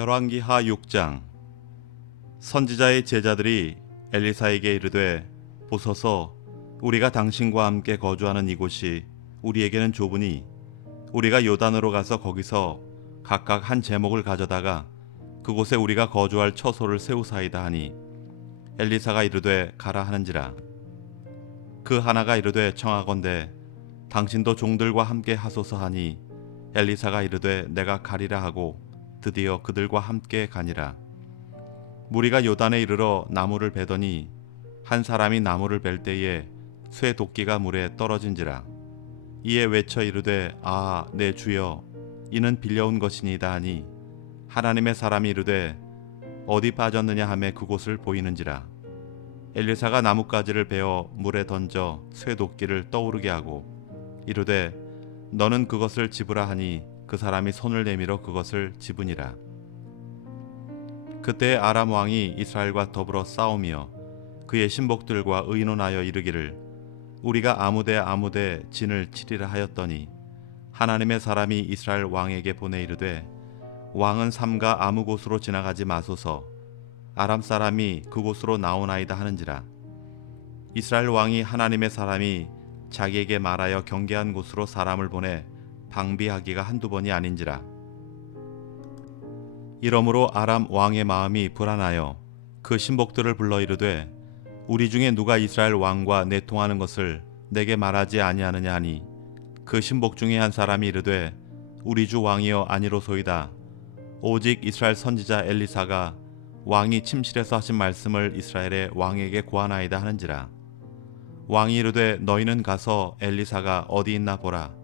열왕기하 6장. 선지자의 제자들이 엘리사에게 이르되, 보소서, 우리가 당신과 함께 거주하는 이곳이 우리에게는 좁으니 우리가 요단으로 가서 거기서 각각 한 제목을 가져다가 그곳에 우리가 거주할 처소를 세우사이다 하니, 엘리사가 이르되 가라 하는지라. 그 하나가 이르되 청하건대 당신도 종들과 함께 하소서 하니, 엘리사가 이르되 내가 가리라 하고 드디어 그들과 함께 가니라. 무리가 요단에 이르러 나무를 베더니 한 사람이 나무를 벨 때에 쇠 도끼가 물에 떨어진지라. 이에 외쳐 이르되 아, 내 주여, 이는 빌려온 것이니이다 하니, 하나님의 사람이 이르되 어디 빠졌느냐 하매 그곳을 보이는지라. 엘리사가 나뭇가지를 베어 물에 던져 쇠 도끼를 떠오르게 하고 이르되 너는 그것을 집으라 하니, 그 사람이 손을 내밀어 그것을 집으니라. 그때 아람 왕이 이스라엘과 더불어 싸우며 그의 신복들과 의논하여 이르기를, 우리가 아무데 진을 치리라 하였더니, 하나님의 사람이 이스라엘 왕에게 보내 이르되 왕은 삼가 아무 곳으로 지나가지 마소서, 아람 사람이 그곳으로 나오나이다 하는지라. 이스라엘 왕이 하나님의 사람이 자기에게 말하여 경계한 곳으로 사람을 보내 방비하기가 한두 번이 아닌지라. 이러므로 아람 왕의 마음이 불안하여 그 신복들을 불러 이르되, 우리 중에 누가 이스라엘 왕과 내통하는 것을 내게 말하지 아니하느냐 하니, 그 신복 중에 한 사람이 이르되 우리 주 왕이여 아니로소이다. 오직 이스라엘 선지자 엘리사가 왕이 침실에서 하신 말씀을 이스라엘의 왕에게 고하나이다 하는지라. 왕이 이르되 너희는 가서 엘리사가 어디 있나 보라.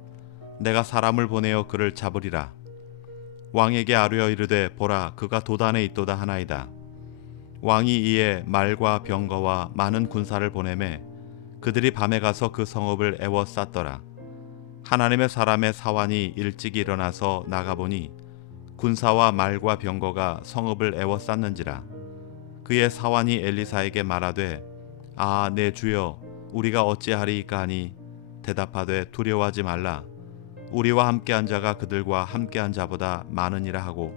내가 사람을 보내어 그를 잡으리라. 왕에게 아뢰어 이르되 보라, 그가 도단에 있도다 하나이다. 왕이 이에 말과 병거와 많은 군사를 보내매 그들이 밤에 가서 그 성읍을 에워쌌더라. 하나님의 사람의 사환이 일찍 일어나서 나가보니 군사와 말과 병거가 성읍을 에워쌌는지라. 그의 사환이 엘리사에게 말하되 아, 내 주여, 우리가 어찌하리이까 하니, 대답하되 두려워하지 말라. 우리와 함께한 자가 그들과 함께한 자보다 많으니라 하고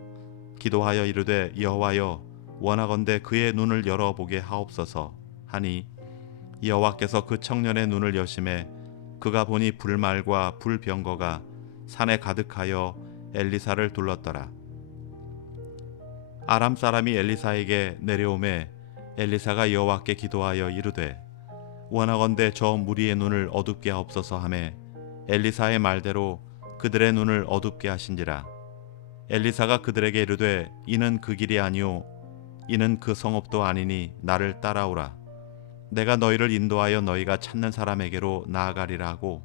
기도하여 이르되 여호와여, 원하건대 그의 눈을 열어보게 하옵소서 하니, 여호와께서 그 청년의 눈을 여심해 그가 보니 불말과 불병거가 산에 가득하여 엘리사를 둘렀더라. 아람 사람이 엘리사에게 내려오매 엘리사가 여호와께 기도하여 이르되 원하건대 저 무리의 눈을 어둡게 하옵소서 하매 엘리사의 말대로 그들의 눈을 어둡게 하신지라. 엘리사가 그들에게 이르되 이는 그 길이 아니오, 이는 그 성읍도 아니니 나를 따라오라. 내가 너희를 인도하여 너희가 찾는 사람에게로 나아가리라 하고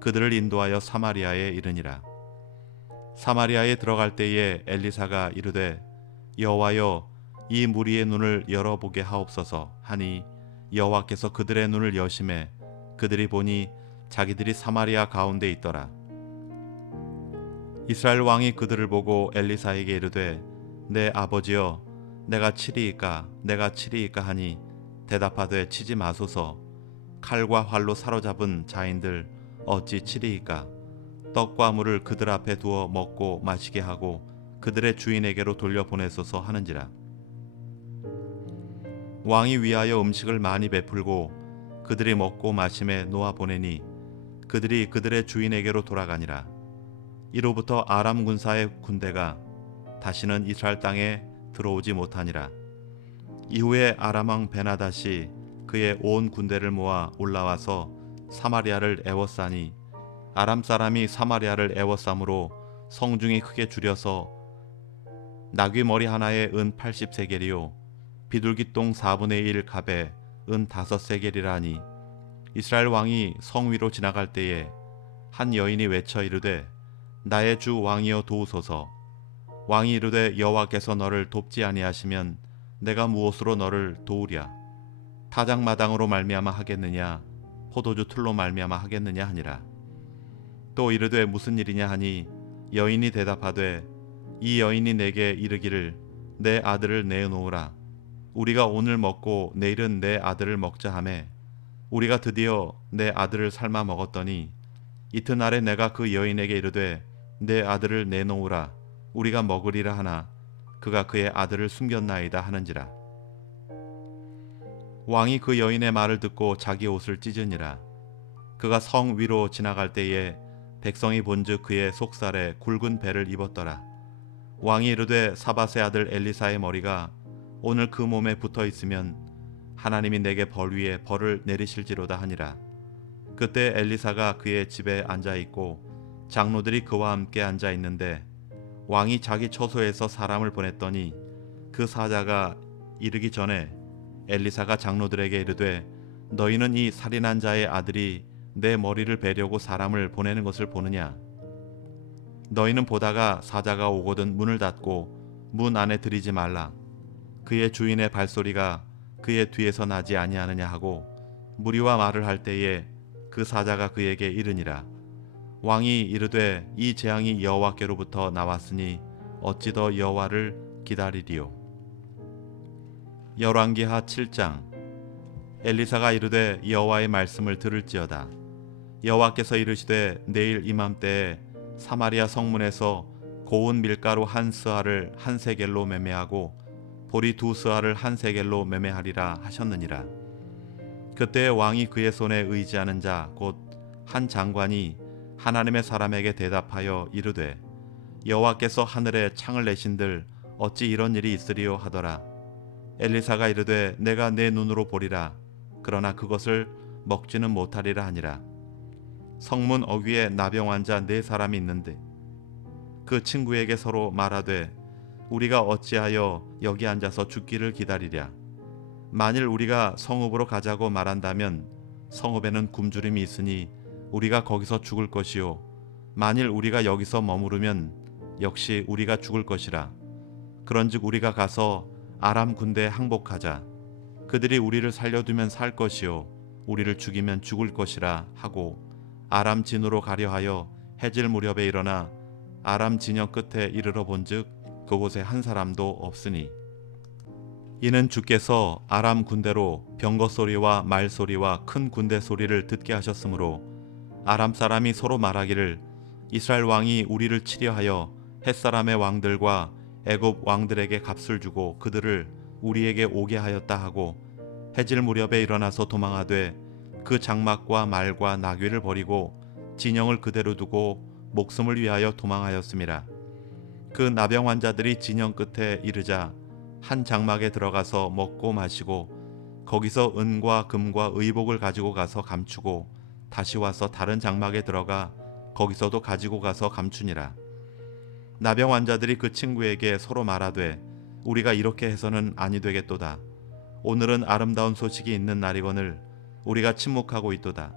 그들을 인도하여 사마리아에 이르니라. 사마리아에 들어갈 때에 엘리사가 이르되 여호와여, 이 무리의 눈을 열어보게 하옵소서 하니, 여호와께서 그들의 눈을 여심해 그들이 보니 자기들이 사마리아 가운데 있더라. 이스라엘 왕이 그들을 보고 엘리사에게 이르되 내 아버지여, 내가 치리이까 하니, 대답하되 치지 마소서. 칼과 활로 사로잡은 자인들 어찌 치리이까. 떡과 물을 그들 앞에 두어 먹고 마시게 하고 그들의 주인에게로 돌려보내소서 하는지라. 왕이 위하여 음식을 많이 베풀고 그들이 먹고 마심에 놓아 보내니 그들이 그들의 주인에게로 돌아가니라. 이로부터 아람 군사의 군대가 다시는 이스라엘 땅에 들어오지 못하니라. 이후에 아람 왕 베나닷이 그의 온 군대를 모아 올라와서 사마리아를 에워싸니, 아람 사람이 사마리아를 에워싸므로 성중이 크게 줄여서 나귀 머리 하나에 은 80세겔이요 비둘기똥 4분의 1 갑에 은 5세겔이라니, 이스라엘 왕이 성 위로 지나갈 때에 한 여인이 외쳐 이르되 나의 주 왕이여 도우소서. 왕이 이르되 여호와께서 너를 돕지 아니하시면 내가 무엇으로 너를 도우랴. 타작마당으로 말미암아 하겠느냐, 포도주 틀로 말미암아 하겠느냐 하니라. 또 이르되 무슨 일이냐 하니, 여인이 대답하되 이 여인이 내게 이르기를 내 아들을 내어놓으라. 우리가 오늘 먹고 내일은 내 아들을 먹자 하매 우리가 드디어 내 아들을 삶아 먹었더니, 이튿날에 내가 그 여인에게 이르되 내 아들을 내놓으라. 우리가 먹으리라 하나 그가 그의 아들을 숨겼나이다 하는지라. 왕이 그 여인의 말을 듣고 자기 옷을 찢으니라. 그가 성 위로 지나갈 때에 백성이 본즉 그의 속살에 굵은 배를 입었더라. 왕이 이르되 사밧의 아들 엘리사의 머리가 오늘 그 몸에 붙어 있으면 하나님이 내게 벌 위에 벌을 내리실지로다 하니라. 그때 엘리사가 그의 집에 앉아 있고 장로들이 그와 함께 앉아 있는데 왕이 자기 처소에서 사람을 보냈더니 그 사자가 이르기 전에 엘리사가 장로들에게 이르되 너희는 이 살인한 자의 아들이 내 머리를 베려고 사람을 보내는 것을 보느냐? 너희는 보다가 사자가 오거든 문을 닫고 문 안에 들이지 말라. 그의 주인의 발소리가 그의 뒤에서 나지 아니하느냐 하고 무리와 말을 할 때에 그 사자가 그에게 이르니라. 왕이 이르되 이 재앙이 여호와께로부터 나왔으니 어찌 더 여호와를 기다리리요. 열왕기하 7장. 엘리사가 이르되 여호와의 말씀을 들을지어다. 여호와께서 이르시되 내일 이맘때에 사마리아 성문에서 고운 밀가루 한 스아를 한 세겔로 매매하고 보리 두 스아를 한 세겔로 매매하리라 하셨느니라. 그때 왕이 그의 손에 의지하는 자 곧 한 장관이 하나님의 사람에게 대답하여 이르되 여호와께서 하늘에 창을 내신들 어찌 이런 일이 있으리요 하더라. 엘리사가 이르되 내가 내 눈으로 보리라. 그러나 그것을 먹지는 못하리라 하니라. 성문 어귀에 나병 환자 4사람이 있는데 그 친구에게 서로 말하되 우리가 어찌하여 여기 앉아서 죽기를 기다리랴. 만일 우리가 성읍으로 가자고 말한다면 성읍에는 굶주림이 있으니 우리가 거기서 죽을 것이요 만일 우리가 여기서 머무르면 역시 우리가 죽을 것이라. 그런즉 우리가 가서 아람 군대에 항복하자. 그들이 우리를 살려두면 살 것이요 우리를 죽이면 죽을 것이라 하고 아람 진으로 가려 하여 해질 무렵에 일어나 아람 진영 끝에 이르러 본즉 그곳에 한 사람도 없으니 이는 주께서 아람 군대로 병거 소리와 말 소리와 큰 군대 소리를 듣게 하셨으므로 아람 사람이 서로 말하기를 이스라엘 왕이 우리를 치려 하여 햇사람의 왕들과 애굽 왕들에게 값을 주고 그들을 우리에게 오게 하였다 하고 해질 무렵에 일어나서 도망하되 그 장막과 말과 나귀를 버리고 진영을 그대로 두고 목숨을 위하여 도망하였음이라. 그 나병 환자들이 진영 끝에 이르자 한 장막에 들어가서 먹고 마시고 거기서 은과 금과 의복을 가지고 가서 감추고 다시 와서 다른 장막에 들어가 거기서도 가지고 가서 감추니라. 나병 환자들이 그 친구에게 서로 말하되 우리가 이렇게 해서는 아니 되겠도다. 오늘은 아름다운 소식이 있는 날이거늘 우리가 침묵하고 있도다.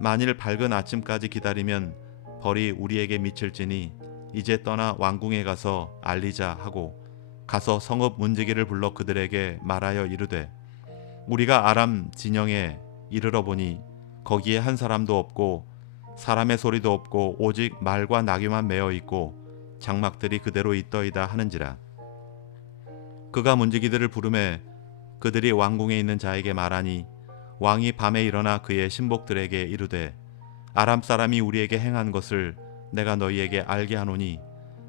만일 밝은 아침까지 기다리면 벌이 우리에게 미칠지니 이제 떠나 왕궁에 가서 알리자 하고 가서 성읍 문지기를 불러 그들에게 말하여 이르되 우리가 아람 진영에 이르러 보니 거기에 한 사람도 없고 사람의 소리도 없고 오직 말과 나귀만 메어 있고 장막들이 그대로 있더이다 하는지라. 그가 문지기들을 부르매 그들이 왕궁에 있는 자에게 말하니 왕이 밤에 일어나 그의 신복들에게 이르되 아람 사람이 우리에게 행한 것을 내가 너희에게 알게 하노니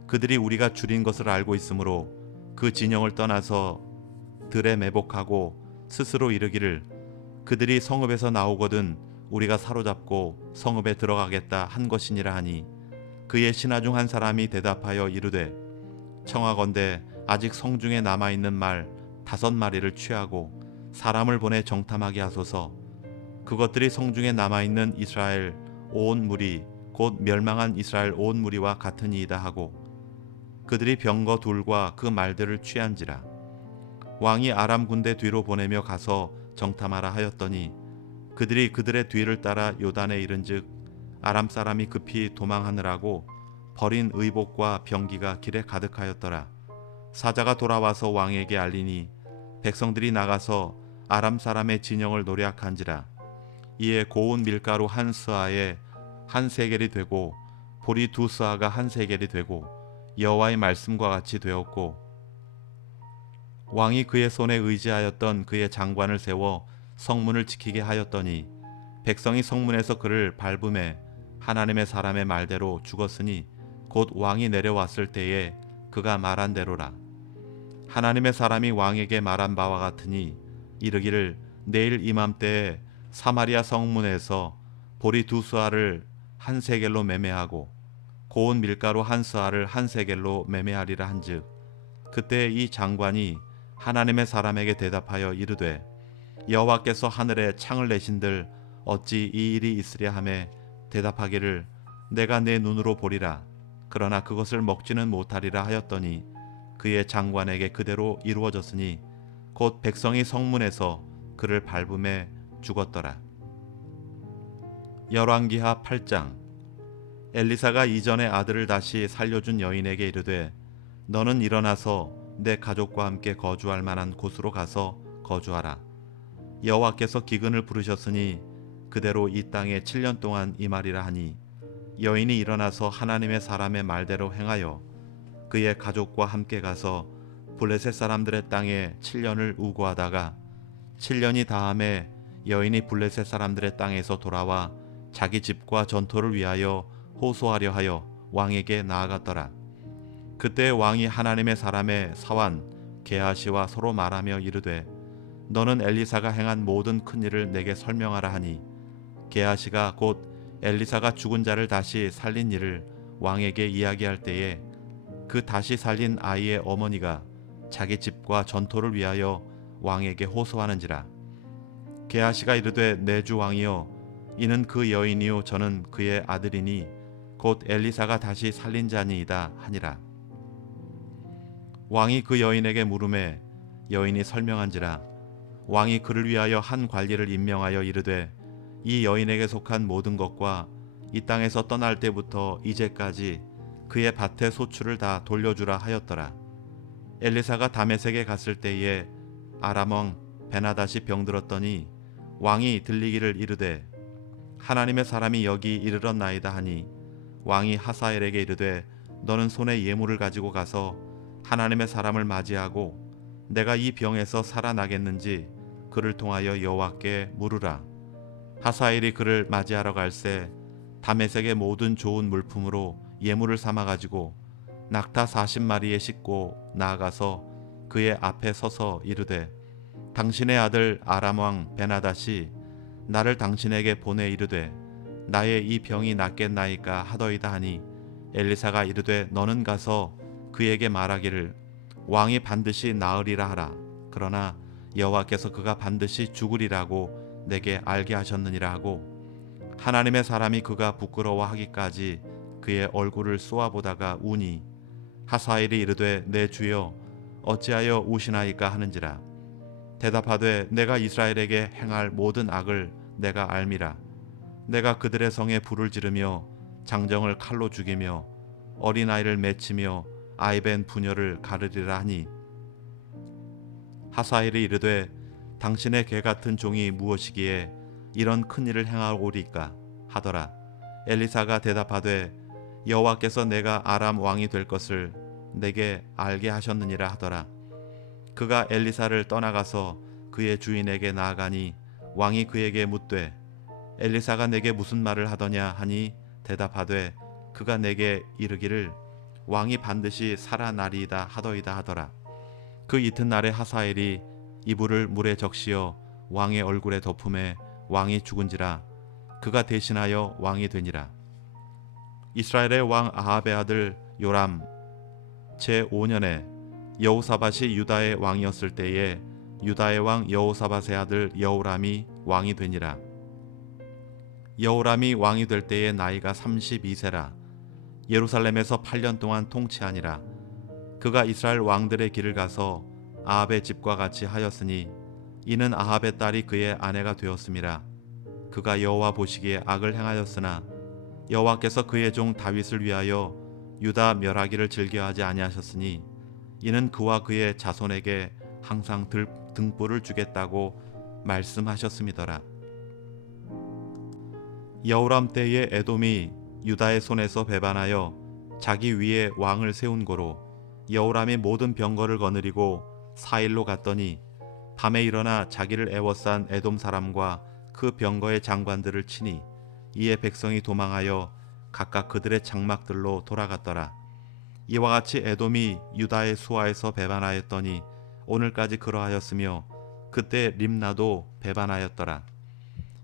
그들이 우리가 줄인 것을 알고 있으므로 그 진영을 떠나서 들에 매복하고 스스로 이르기를 그들이 성읍에서 나오거든 우리가 사로잡고 성읍에 들어가겠다 한 것이니라 하니 그의 신하 중 한 사람이 대답하여 이르되 청하건대 아직 성중에 남아있는 말 5마리를 취하고 사람을 보내 정탐하게 하소서. 그것들이 성중에 남아있는 이스라엘 온 무리 곧 멸망한 이스라엘 온 무리와 같으니이다 하고 그들이 병거 둘과 그 말들을 취한지라. 왕이 아람 군대 뒤로 보내며 가서 정탐하라 하였더니 그들이 그들의 뒤를 따라 요단에 이른즉 아람 사람이 급히 도망하느라고 버린 의복과 병기가 길에 가득하였더라. 사자가 돌아와서 왕에게 알리니 백성들이 나가서 아람 사람의 진영을 노략한지라. 이에 고운 밀가루 한 스아에 한 세겔이 되고 보리 2스아가 한 세겔이 되고 여호와의 말씀과 같이 되었고 왕이 그의 손에 의지하였던 그의 장관을 세워 성문을 지키게 하였더니 백성이 성문에서 그를 밟음에 하나님의 사람의 말대로 죽었으니 곧 왕이 내려왔을 때에 그가 말한 대로라. 하나님의 사람이 왕에게 말한 바와 같으니 이르기를 내일 이맘때에 사마리아 성문에서 보리 2수알을 한 세겔로 매매하고 고운 밀가루 한 스알을 한 세겔로 매매하리라 한즉 그때 이 장관이 하나님의 사람에게 대답하여 이르되 여호와께서 하늘에 창을 내신들 어찌 이 일이 있으랴 하매 대답하기를 내가 내 눈으로 보리라 그러나 그것을 먹지는 못하리라 하였더니 그의 장관에게 그대로 이루어졌으니 곧 백성이 성문에서 그를 밟음에 죽었더라. 열왕기하 8장. 엘리사가 이전에 아들을 다시 살려준 여인에게 이르되 너는 일어나서 내 가족과 함께 거주할 만한 곳으로 가서 거주하라. 여호와께서 기근을 부르셨으니 그대로 이 땅에 7년 동안 임하리라 하니 여인이 일어나서 하나님의 사람의 말대로 행하여 그의 가족과 함께 가서 블레셋 사람들의 땅에 7년을 우고하다가 7년이 다함에 여인이 블레셋 사람들의 땅에서 돌아와 자기 집과 전토를 위하여 호소하려 하여 왕에게 나아갔더라. 그때 왕이 하나님의 사람의 사환 게하시와 서로 말하며 이르되 너는 엘리사가 행한 모든 큰 일을 내게 설명하라 하니 게하시가 곧 엘리사가 죽은 자를 다시 살린 일을 왕에게 이야기할 때에 그 다시 살린 아이의 어머니가 자기 집과 전토를 위하여 왕에게 호소하는지라. 게하시가 이르되 내 주 왕이여 이는 그 여인이요 저는 그의 아들이니 곧 엘리사가 다시 살린 자니이다 하니라. 왕이 그 여인에게 물으매 여인이 설명한지라. 왕이 그를 위하여 한 관리를 임명하여 이르되 이 여인에게 속한 모든 것과 이 땅에서 떠날 때부터 이제까지 그의 밭의 소출을 다 돌려주라 하였더라. 엘리사가 다메섹에 갔을 때에 아람 왕 베나닷이 병들었더니 왕이 들리기를 이르되 하나님의 사람이 여기 이르렀나이다 하니 왕이 하사엘에게 이르되 너는 손에 예물을 가지고 가서 하나님의 사람을 맞이하고 내가 이 병에서 살아나겠는지 그를 통하여 여호와께 물으라. 하사엘이 그를 맞이하러 갈새 다메섹의 모든 좋은 물품으로 예물을 삼아 가지고 낙타 40마리에 싣고 나아가서 그의 앞에 서서 이르되 당신의 아들 아람 왕 베나닷이 나를 당신에게 보내 이르되 나의 이 병이 낫겠나이까 하더이다 하니 엘리사가 이르되 너는 가서 그에게 말하기를 왕이 반드시 나으리라 하라. 그러나 여호와께서 그가 반드시 죽으리라고 내게 알게 하셨느니라 하고 하나님의 사람이 그가 부끄러워하기까지 그의 얼굴을 쏘아보다가 우니 하사엘이 이르되 내 주여 어찌하여 우시나이까 하는지라. 대답하되 내가 이스라엘에게 행할 모든 악을 내가 알미라. 내가 그들의 성에 불을 지르며 장정을 칼로 죽이며 어린아이를 맺히며 아이벤 부녀를 가르리라 하니 하사엘이 이르되 당신의 개 같은 종이 무엇이기에 이런 큰 일을 행하오리까 하더라. 엘리사가 대답하되 여호와께서 내가 아람 왕이 될 것을 내게 알게 하셨느니라 하더라. 그가 엘리사를 떠나가서 그의 주인에게 나아가니 왕이 그에게 묻되 엘리사가 내게 무슨 말을 하더냐 하니 대답하되 그가 내게 이르기를 왕이 반드시 살아나리이다 하더이다 하더라. 그 이튿날에 하사엘이 이불을 물에 적시어 왕의 얼굴에 덮음에 왕이 죽은지라. 그가 대신하여 왕이 되니라. 이스라엘의 왕 아합의 아들 요람 제5년에 여호사밧이 유다의 왕이었을 때에 유다의 왕 여호사밧의 아들 여호람이 왕이 되니라. 여호람이 왕이 될 때에 나이가 32세라. 예루살렘에서 8년 동안 통치하니라. 그가 이스라엘 왕들의 길을 가서 아합의 집과 같이 하였으니 이는 아합의 딸이 그의 아내가 되었음이라. 그가 여호와 보시기에 악을 행하였으나 여호와께서 그의 종 다윗을 위하여 유다 멸하기를 즐겨하지 아니하셨으니 이는 그와 그의 자손에게 항상 등불을 주겠다고 말씀하셨음이더라. 여호람 때에 에돔이 유다의 손에서 배반하여 자기 위에 왕을 세운 고로 여호람이 모든 병거를 거느리고 사일로 갔더니 밤에 일어나 자기를 애워싼 에돔 사람과 그 병거의 장관들을 치니 이에 백성이 도망하여 각각 그들의 장막들로 돌아갔더라. 이와 같이 에돔이 유다의 수하에서 배반하였더니 오늘까지 그러하였으며 그때 림나도 배반하였더라.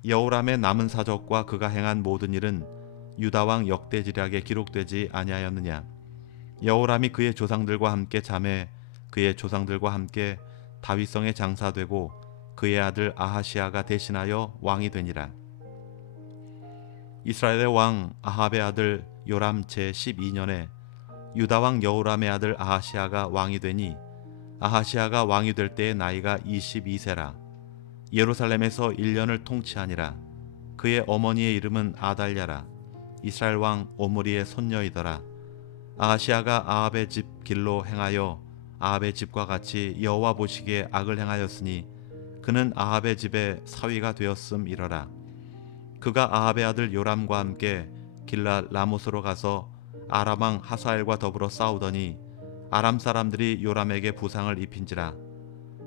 여호람의 남은 사적과 그가 행한 모든 일은 유다 왕 역대지략에 기록되지 아니하였느냐. 여호람이 그의 조상들과 함께 잠에 그의 조상들과 함께 다윗성에 장사되고 그의 아들 아하시아가 대신하여 왕이 되니라. 이스라엘의 왕 아합의 아들 요람 제12년에 유다 왕 여호람의 아들 아하시아가 왕이 되니 아하시아가 왕이 될 때의 나이가 22세라. 예루살렘에서 1년을 통치하니라. 그의 어머니의 이름은 아달랴라. 이스라엘 왕 오므리의 손녀이더라. 아하시아가 아합의 집 길로 행하여 아합의 집과 같이 여호와 보시기에 악을 행하였으니 그는 아합의 집의 사위가 되었음이러라. 그가 아합의 아들 요람과 함께 길랏 라못으로 가서 아람 왕 하사엘과 더불어 싸우더니 아람 사람들이 요람에게 부상을 입힌지라.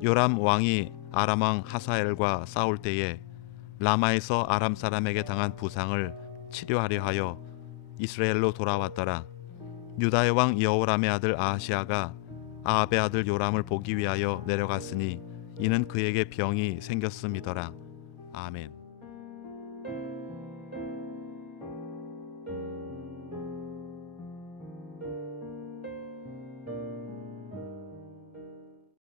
요람 왕이 아람 왕 하사엘과 싸울 때에 라마에서 아람 사람에게 당한 부상을 치료하려 하여 이스라엘로 돌아왔더라. 유다의 왕 여호람의 아들 아하시아가 아합의 아들 요람을 보기 위하여 내려갔으니 이는 그에게 병이 생겼음이더라. 아멘.